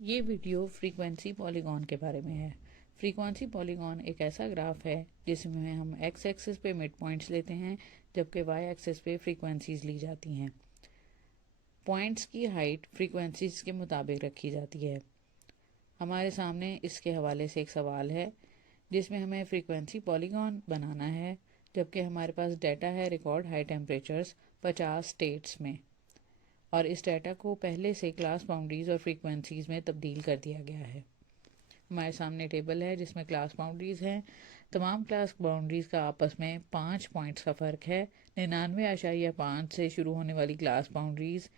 ये video frequency polygon के बारे में है। फ्रीक्वेंसी पॉलीगॉन एक ऐसा ग्राफ है जिसमें हम एक्स एक्सिस पे मिड पॉइंट्स लेते हैं जबकि वाई एक्सिस पे फ्रीक्वेंसीज ली जाती हैं। पॉइंट्स की हाइट फ्रीक्वेंसीज के मुताबिक रखी जाती है। हमारे सामने इसके हवाले से एक सवाल है जिसमें हमें फ्रीक्वेंसी पॉलीगॉन बनाना है जबकि हमारे पास डाटा है रिकॉर्ड हाई टेम्परेचर्स 50 स्टेट्स में, और इस डाटा को पहले से क्लास बाउंड्रीज और फ्रीक्वेंसीज में तब्दील कर दिया गया है। हमारे सामने टेबल है जिसमें क्लास बाउंड्रीज हैं। तमाम क्लास बाउंड्रीज का आपस में 5 पॉइंट्स का फ़र्क है। 99.5 से शुरू होने वाली क्लास बाउंड्रीज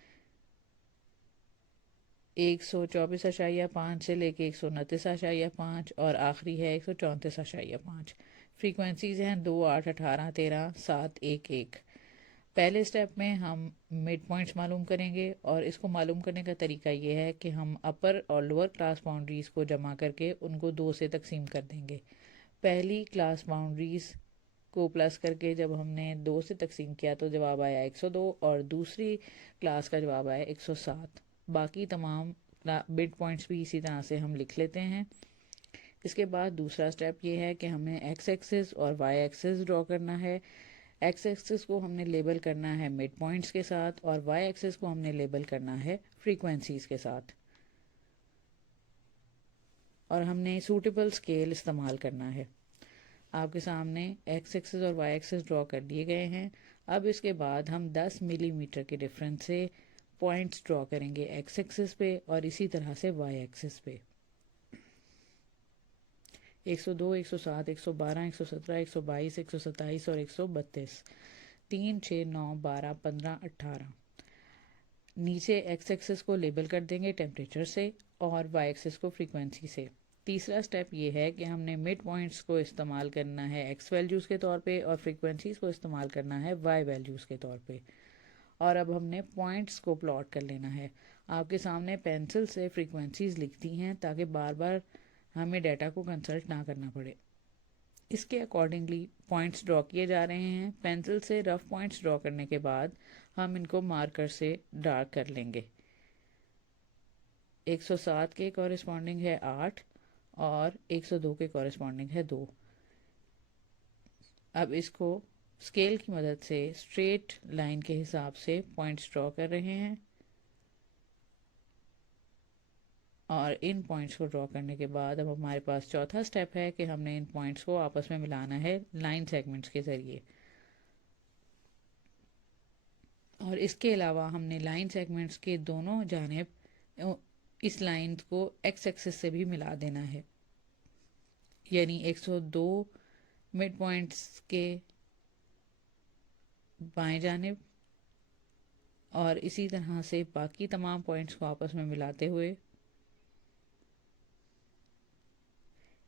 124.5 से लेके 129.5 और आखिरी है 134.5। फ्रीक्वेंसीज हैं 2, 8, 18, 13, 7, 1, 1। पहले स्टेप में हम मिड पॉइंट्स मालूम करेंगे और इसको मालूम करने का तरीका ये है कि हम अपर और लोअर क्लास बाउंड्रीज़ को जमा करके उनको 2 से तकसीम कर देंगे। पहली क्लास बाउंड्रीज़ को प्लस करके जब हमने 2 से तकसीम किया तो जवाब आया 102 और दूसरी क्लास का जवाब आया 107। बाकी तमाम मिड पॉइंट्स भी इसी तरह से हम लिख लेते हैं। इसके बाद दूसरा स्टेप ये है कि हमें एक्स एक्सिस और वाई एक्सिस ड्रॉ करना है। एक्स एक्सिस को हमने लेबल करना है मिड पॉइंट्स के साथ और वाई एक्सिस को हमने लेबल करना है फ्रीक्वेंसीज के साथ, और हमने सूटेबल स्केल इस्तेमाल करना है। आपके सामने एक्स एक्सिस और वाई एक्सिस ड्रॉ कर दिए गए हैं। अब इसके बाद हम 10 मिलीमीटर के डिफरेंस से पॉइंट्स ड्रॉ करेंगे एक्स एक्सिस पे और इसी तरह से वाई एक्सिस पे। 102, 107, 112, 117, 122, 127 और 132। 3, 6, 9, 12, 15, 18। नीचे एक्स एक्सिस को लेबल कर देंगे टेम्परेचर से और वाई एक्सिस को फ्रीक्वेंसी से। तीसरा स्टेप ये है कि हमने मिड पॉइंट्स को इस्तेमाल करना है एक्स वैल्यूज़ के तौर पे और फ्रीक्वेंसीज़ को इस्तेमाल करना है वाई वैल्यूज़ के तौर पे। और अब हमने पॉइंट्स को प्लॉट कर लेना है। आपके सामने पेंसिल से फ्रीक्वेंसीज़ लिखती हैं ताकि बार बार हमें डाटा को कंसल्ट ना करना पड़े। इसके अकॉर्डिंगली पॉइंट्स ड्रॉ किए जा रहे हैं। पेंसिल से रफ पॉइंट्स ड्रॉ करने के बाद हम इनको मार्कर से डार्क कर लेंगे। 107 के कॉरेस्पॉन्डिंग है 8 और 102 के कॉरेस्पॉन्डिंग है 2। अब इसको स्केल की मदद से स्ट्रेट लाइन के हिसाब से पॉइंट्स ड्रॉ कर रहे हैं और इन पॉइंट्स को ड्रॉ करने के बाद अब हमारे पास चौथा स्टेप है कि हमने इन पॉइंट्स को आपस में मिलाना है लाइन सेगमेंट्स के ज़रिए। और इसके अलावा हमने लाइन सेगमेंट्स के दोनों जानिब इस लाइन को एक्स एक्सिस से भी मिला देना है, यानी 102 मिड पॉइंट्स के बाएं जानिब और इसी तरह से बाकी तमाम पॉइंट्स को आपस में मिलाते हुए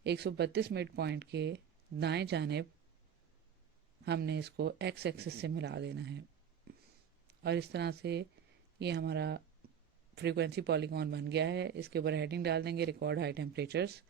132 मिड पॉइंट के दाएं जानिब हमने इसको एक्स एक्सिस से मिला देना है। और इस तरह से ये हमारा फ्रीक्वेंसी पॉलीगॉन बन गया है। इसके ऊपर हेडिंग डाल देंगे रिकॉर्ड हाई टेम्परेचर्स।